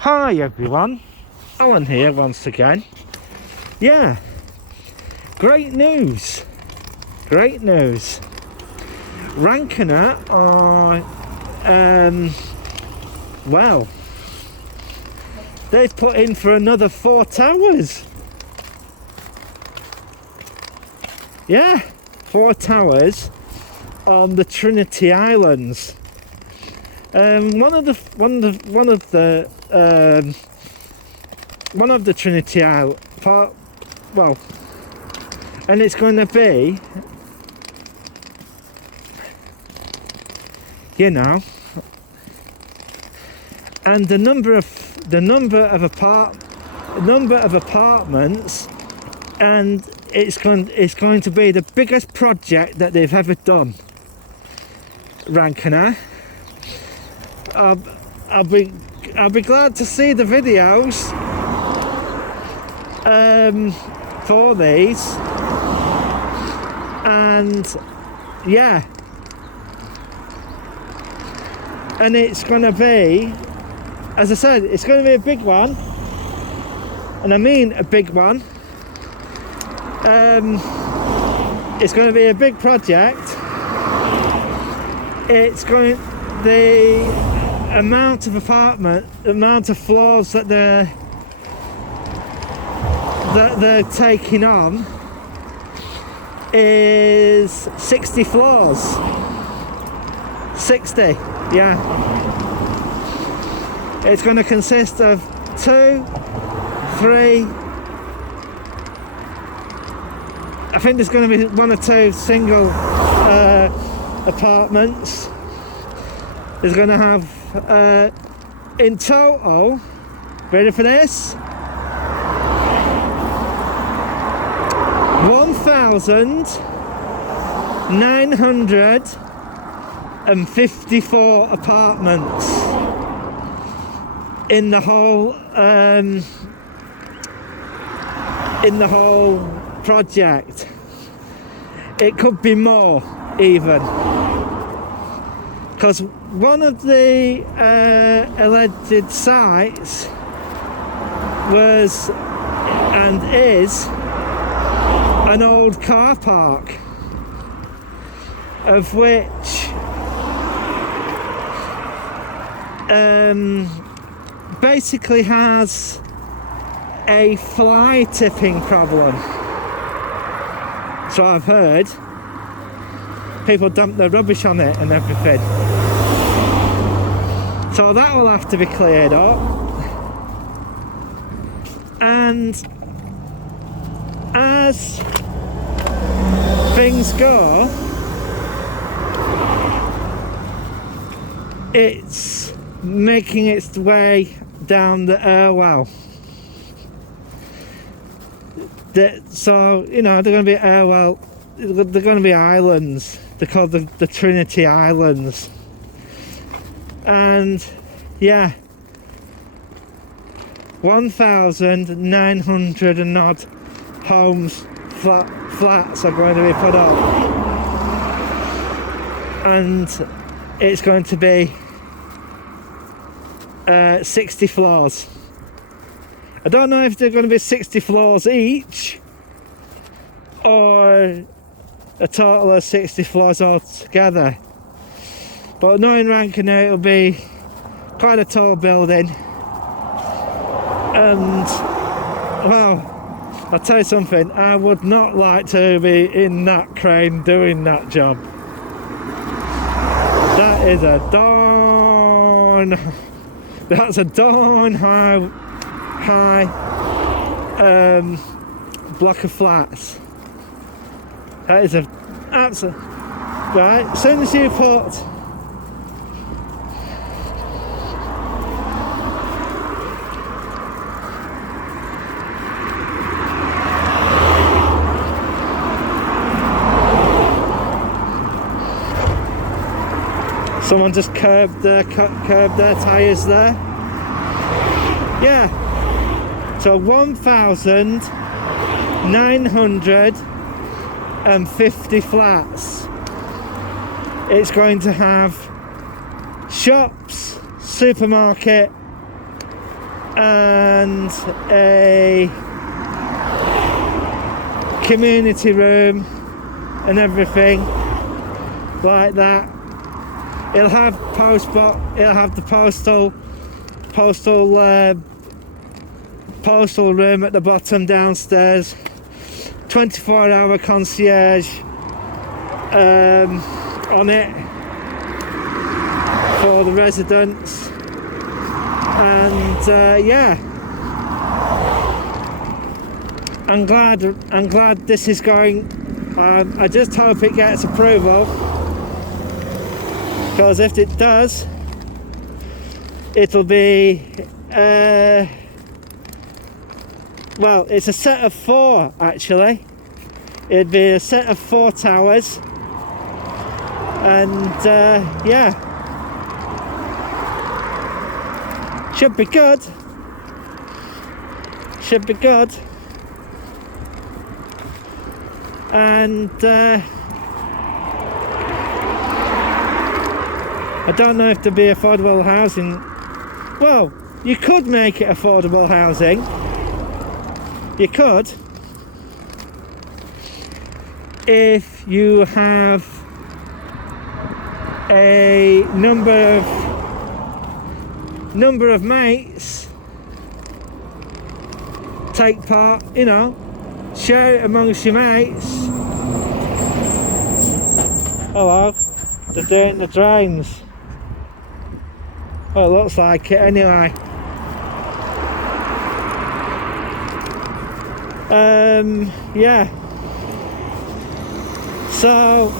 Hi everyone, Alan here once again. Yeah, great news. Rankiner are, well, they've put in for another 4 towers. Yeah, 4 towers on the Trinity Islands. One of the Trinity Island part, well, and it's going to be, you know, and the number of apartments, and it's going to be the biggest project that they've ever done. Rankiner. I'll be glad to see the videos for these, and yeah, and it's going to be, as I said, it's going to be a big one, and I mean a big one. It's going to be a big project. It's going, the amount of floors that they're taking on is 60 floors. 60, yeah. It's going to consist of 2, 3, I think there's going to be 1 or 2 single apartments. Is going to have in total, ready for this, 1,954 apartments in the whole project. It could be more even, because one of the alleged sites was and is an old car park, of which basically has a fly tipping problem. So I've heard. People dump their rubbish on it and everything. So that will have to be cleared up. And as things go, it's making its way down the Irwell. So, you know, they're going to be Irwell, they're going to be islands. They're called the Trinity Islands. And yeah, 1,900 and odd homes, flats are going to be put up, and it's going to be 60 floors. I don't know if they're going to be 60 floors each, or a total of 60 floors altogether. But knowing Rankiner, it'll be quite a tall building. And, well, I'll tell you something, I would not like to be in that crane doing that job. That is a that's a darn high block of flats. That is a absolute, right, as soon as you put someone just curbed their tyres there. Yeah, so 1,950 flats. It's going to have shops, supermarket, and a community room and everything like that. It'll have the postal room at the bottom downstairs, 24-hour concierge on it for the residents. And yeah, I'm glad this is going. I just hope it gets approval, because if it does, it'll be well, it's a set of 4 actually. It'd be a set of 4 towers, and yeah, should be good. And I don't know if there'd be affordable housing. Well, you could make it affordable housing. You could, if you have a number of mates take part, you know, share it amongst your mates. Hello, they're doing the drains. Well, it looks like it anyway. Yeah, so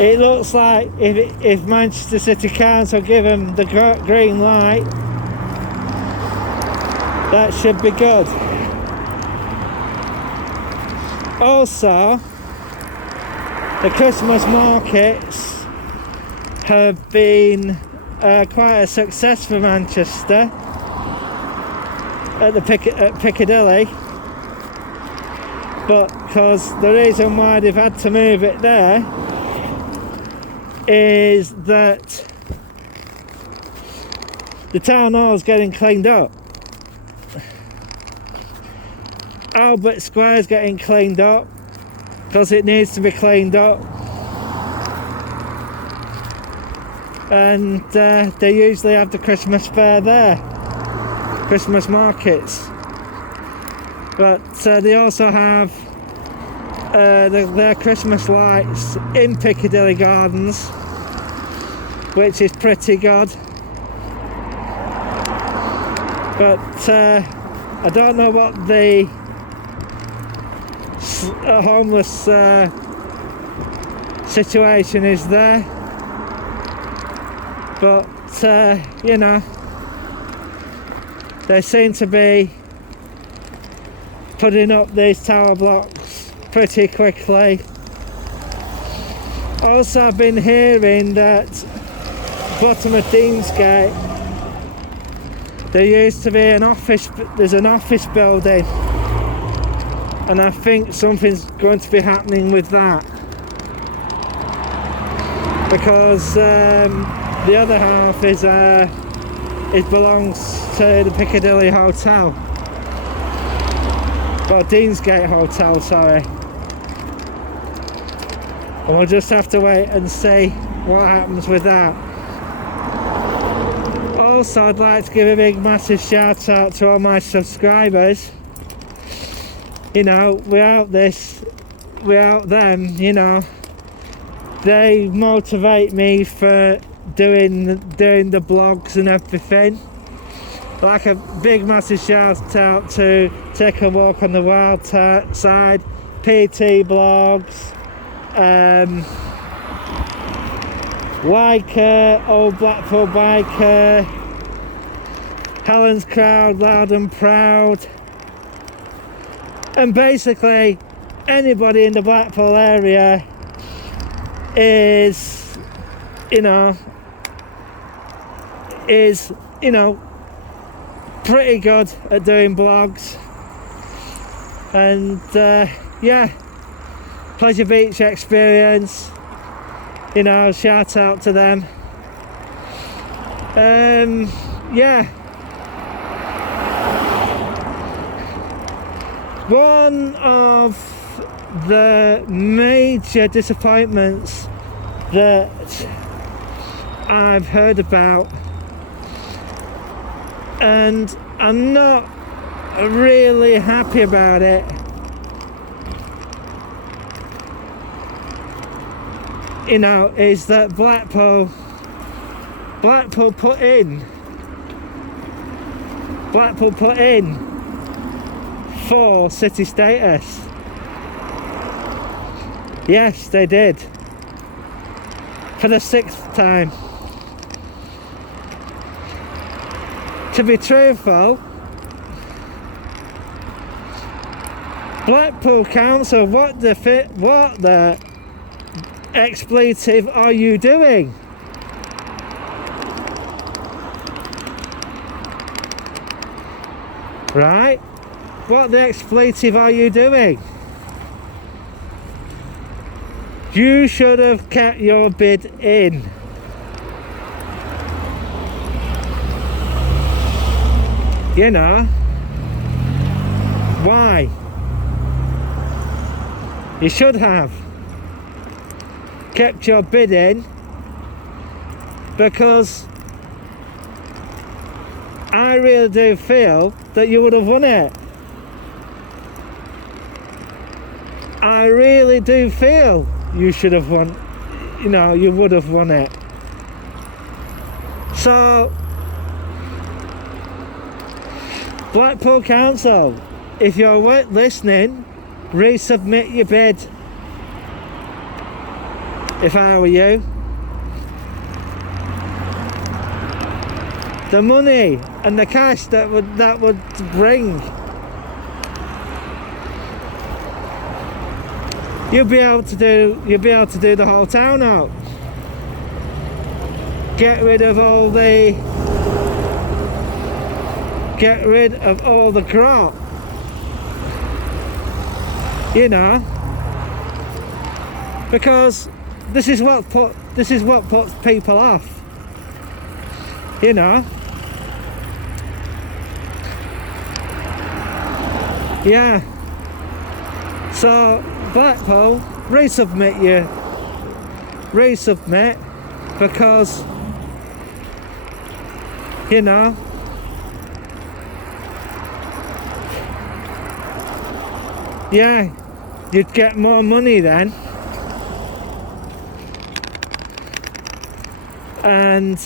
it looks like if Manchester City Council give them the green light, that should be good. Also, the Christmas markets have been quite a success for Manchester at Piccadilly, but because the reason why they've had to move it there is that the town hall is getting cleaned up. Albert Square is getting cleaned up because it needs to be cleaned up, and they usually have the Christmas fair there, Christmas markets, but they also have their Christmas lights in Piccadilly Gardens, which is pretty good. But I don't know what the homeless situation is there, but you know, they seem to be putting up these tower blocks pretty quickly. Also, I've been hearing that bottom of Deansgate there used to be there's an office building, and I think something's going to be happening with that, because the other half it belongs to the Piccadilly Hotel, or Deansgate Hotel, sorry. And we'll just have to wait and see what happens with that. Also, I'd like to give a big massive shout out to all my subscribers. You know, without them, you know, they motivate me for doing the blogs and everything. Like a big massive shout out to Take a Walk on the Wild Side, PT Blogs, Biker, Old Blackpool Biker, Helen's Crowd, Loud and Proud, and basically anybody in the Blackpool area is, you know, pretty good at doing blogs. And yeah, Pleasure Beach Experience, you know, shout out to them. yeah, one of the major disappointments that I've heard about, and I'm not really happy about it, you know, is that Blackpool put in for city status. Yes, they did. For the 6th time. To be truthful, Blackpool Council, what the expletive are you doing? Right? What the expletive are you doing? You should have kept your bid in. You know? Why? You should have kept your bid in, because I really do feel that you would have won it. I really do feel you should have won, you know, you would have won it. So, Blackpool Council, if you're listening, resubmit your bid. If I were you. The money and the cash that would bring, you'll be able to do the whole town out. Get rid of all the crop. You know, because this is what puts people off. You know. Yeah. So Blackpool, resubmit, because, you know, yeah, you'd get more money then, and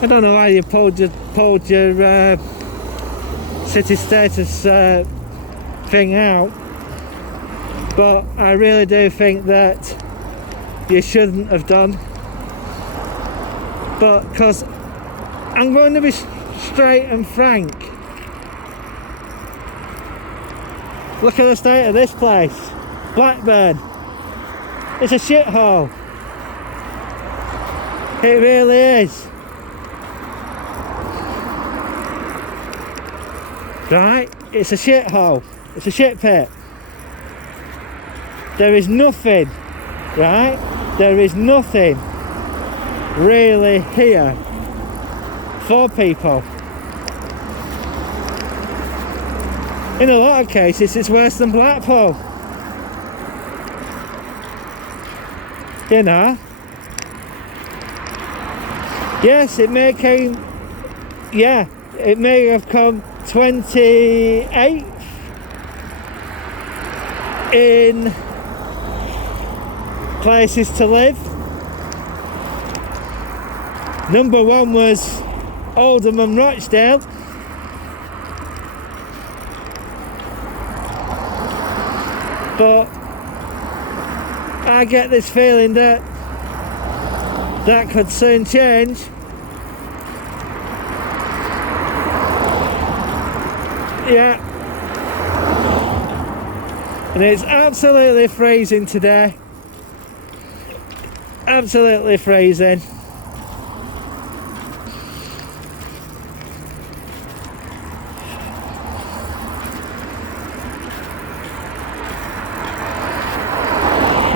I don't know why you pulled your city status thing out, but I really do think that you shouldn't have done. But because I'm going to be straight and frank, look at the state of this place, Blackburn. It's a shithole. It really is. Right? It's a shithole. It's a shit pit. There is nothing, right? There is nothing really here for people. In a lot of cases, it's worse than Blackpool. You know? Yes, it may have come 28th in places to live. Number 1 was Oldham and Rochdale. But I get this feeling that could soon change. Yeah, and it's absolutely freezing today. Absolutely freezing.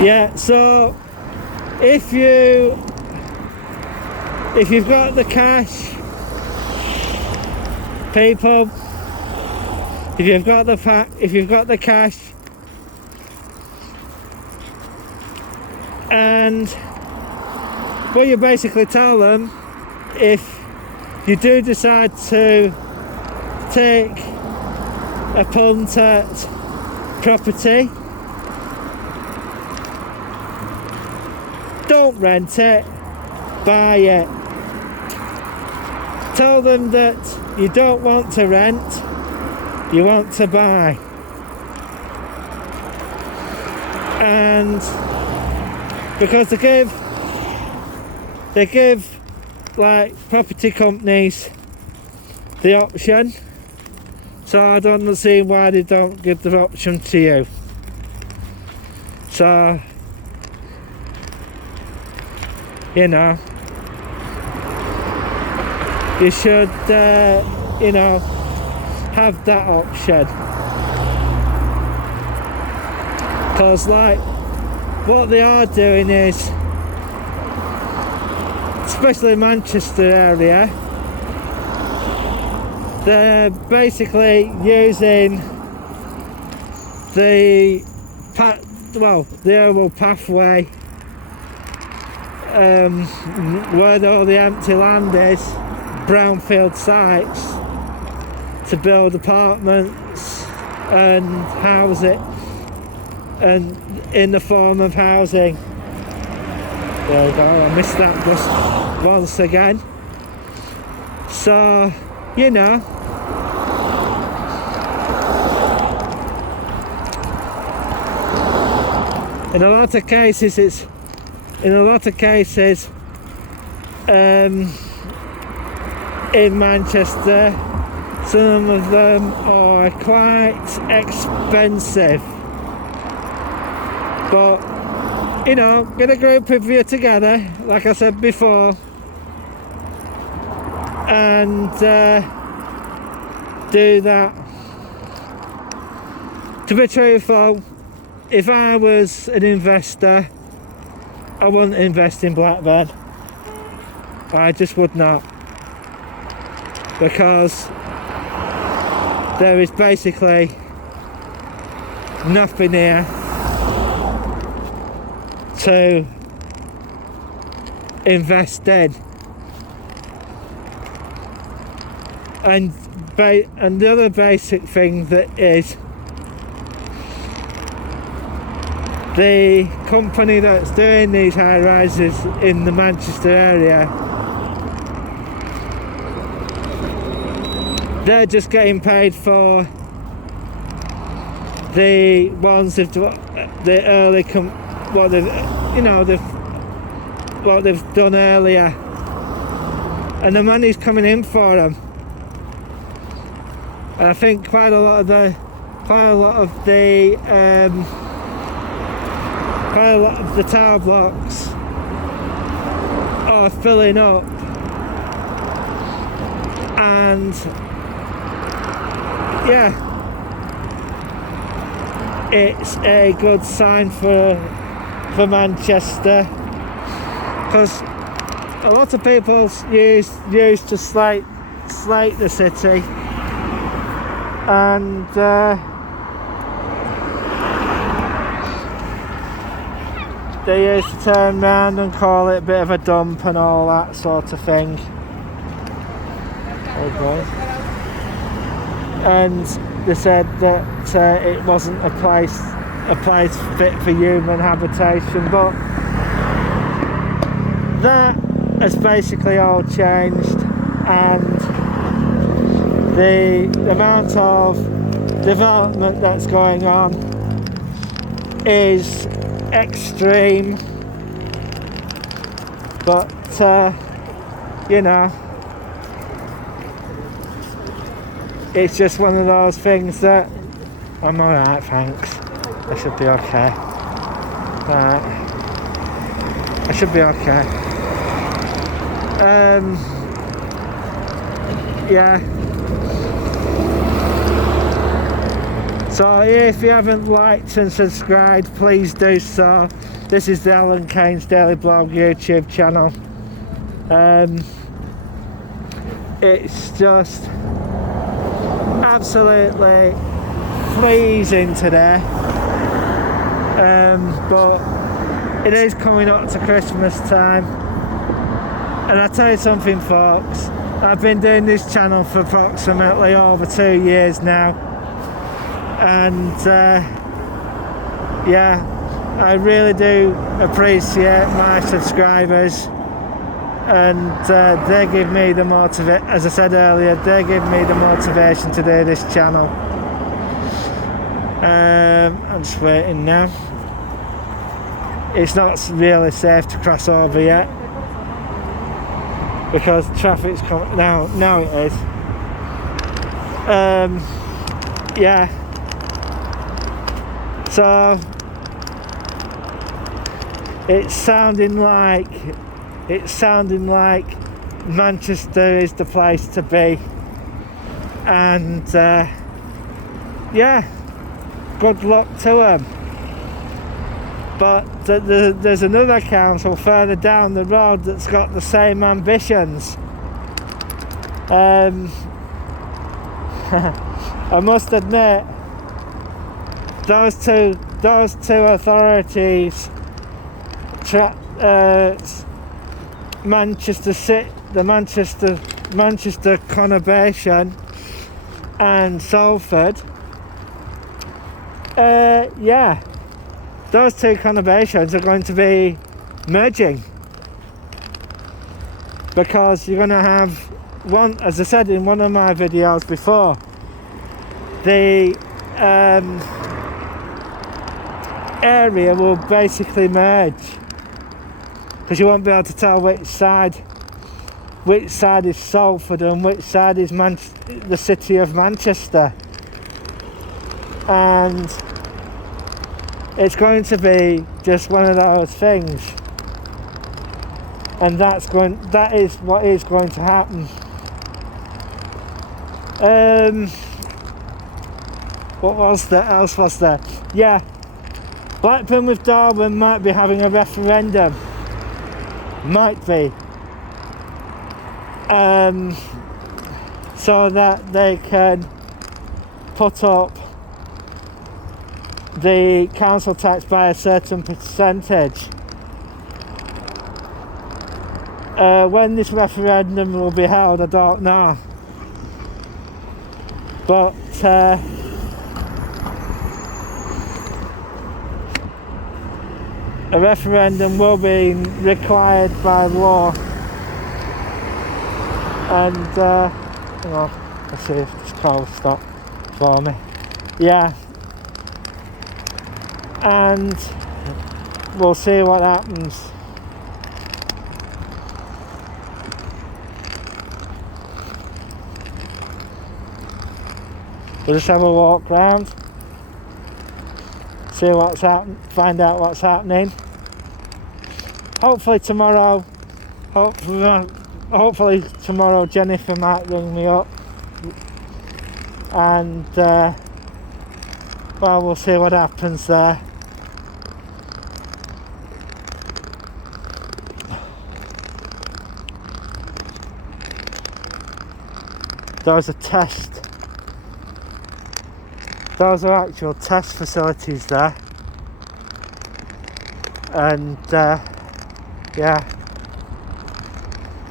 Yeah, so if you've got the cash, people, if you've got the cash, and what you basically tell them, if you do decide to take a punt at property, don't rent it, buy it. Tell them that you don't want to rent, you want to buy. And because they give like property companies the option, so I don't see why they don't give the option to you. So, you know, you should you know, have that option, because like what they are doing is, especially Manchester area, they're basically using the oval pathway where all the empty land is, brownfield sites, to build apartments and house it, and in the form of housing. There we go, I missed that just once again. So, you know, in a lot of cases in Manchester, some of them are quite expensive, but you know, get a group of you together, like I said before, and do that. To be truthful, if I was an investor, I wouldn't invest in Blackburn. I just would not, because there is basically nothing here to invest in. And the other basic thing that is, the company that's doing these high rises in the Manchester area, they're just getting paid for the ones that the early what they've done earlier, and the money's coming in for them. And I think quite a lot of the tower blocks are filling up, and yeah, it's a good sign for Manchester, because a lot of people used to slate the city, and they used to turn around and call it a bit of a dump and all that sort of thing. Oh boy. And they said that it wasn't a place fit for human habitation, but that has basically all changed, and the amount of development that's going on is extreme. But you know, it's just one of those things that I'm alright, thanks. I should be okay. Right. I should be okay. Yeah. So if you haven't liked and subscribed, please do so. This is the Alan Keynes Daily Blog YouTube channel. It's just absolutely freezing today, but it is coming up to Christmas time, and I tell you something, folks, I've been doing this channel for approximately over 2 years now, and yeah, I really do appreciate my subscribers, and they give me the motivation, as I said earlier, they give me the motivation to do this channel. I'm just waiting now. It's not really safe to cross over yet because traffic's coming now. Now it is. Yeah. So it's sounding like Manchester is the place to be, and yeah, good luck to them. But there's another council further down the road that's got the same ambitions. I must admit, those two authorities, Manchester City, the Manchester conurbation, and Salford. Yeah, those two conurbations are going to be merging, because you're going to have one, as I said in one of my videos before, the area will basically merge, because you won't be able to tell which side is Salford and which side is the city of Manchester, and it's going to be just one of those things, and that is what is going to happen. What else was there? Yeah, Blackburn with Darwin might be having a referendum. Might be. So that they can put up the council tax by a certain percentage. When this referendum will be held, I don't know. But a referendum will be required by law, and hang on, let's see if this car will stop for me. Yeah, and we'll see what happens. We'll just have a walk round, see what's happening, find out what's happening. Hopefully tomorrow Jennifer might ring me up, and well, we'll see what happens there. Those are actual test facilities there, and yeah,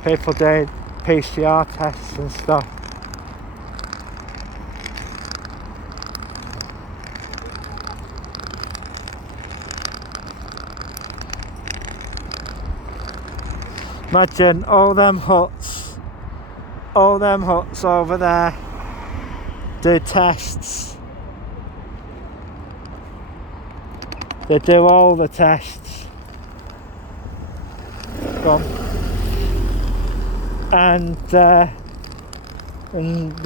people did PCR tests and stuff. Imagine all them huts over there do tests. They do all the tests. Go on. And the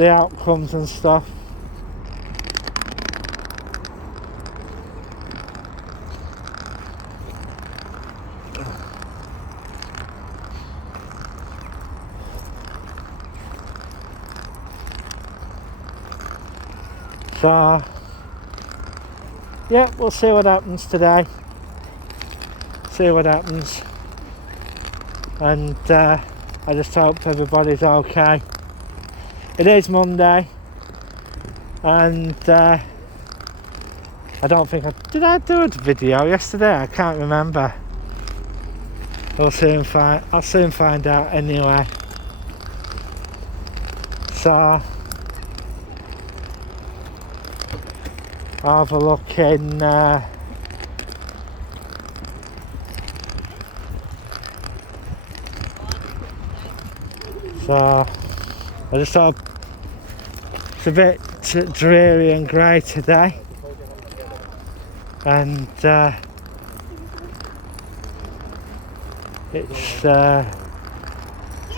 outcomes and stuff. So yeah, we'll see what happens today. see what happens. And I just hope everybody's okay. It is Monday, and I don't think did I do a video yesterday? I can't remember. I'll soon find out anyway. So I'll have a look in so I just thought it's a bit dreary and grey today, and it's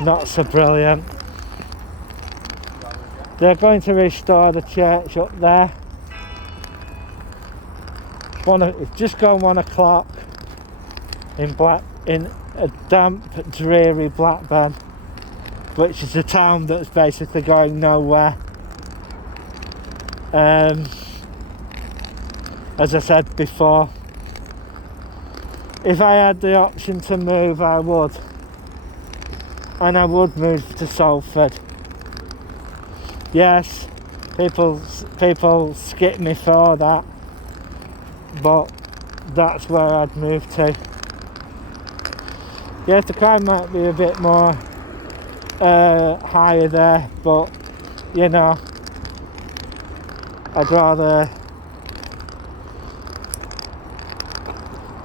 not so brilliant. They're going to restore the church up there. It's just gone 1 o'clock in a damp, dreary Blackburn, which is a town that's basically going nowhere. As I said before, if I had the option to move, I would, and I would move to Salford. Yes, people skip me for that, but that's where I'd move to. Yes, the crime might be a bit more higher there, but you know, I'd rather,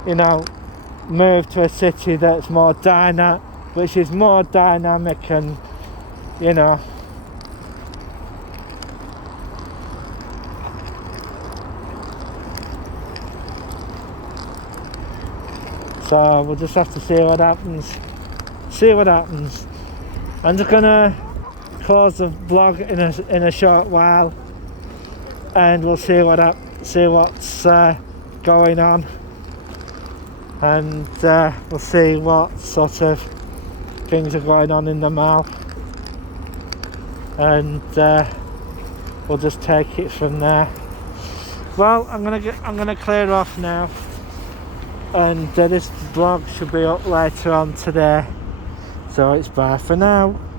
you know, move to a city that's more which is more dynamic, and you know, so we'll just have to see what happens. I'm just gonna close the vlog in a short while, and we'll see what's going on, and we'll see what sort of things are going on in the mall, and we'll just take it from there. Well, I'm gonna clear off now, and this vlog should be up later on today, so it's bye for now.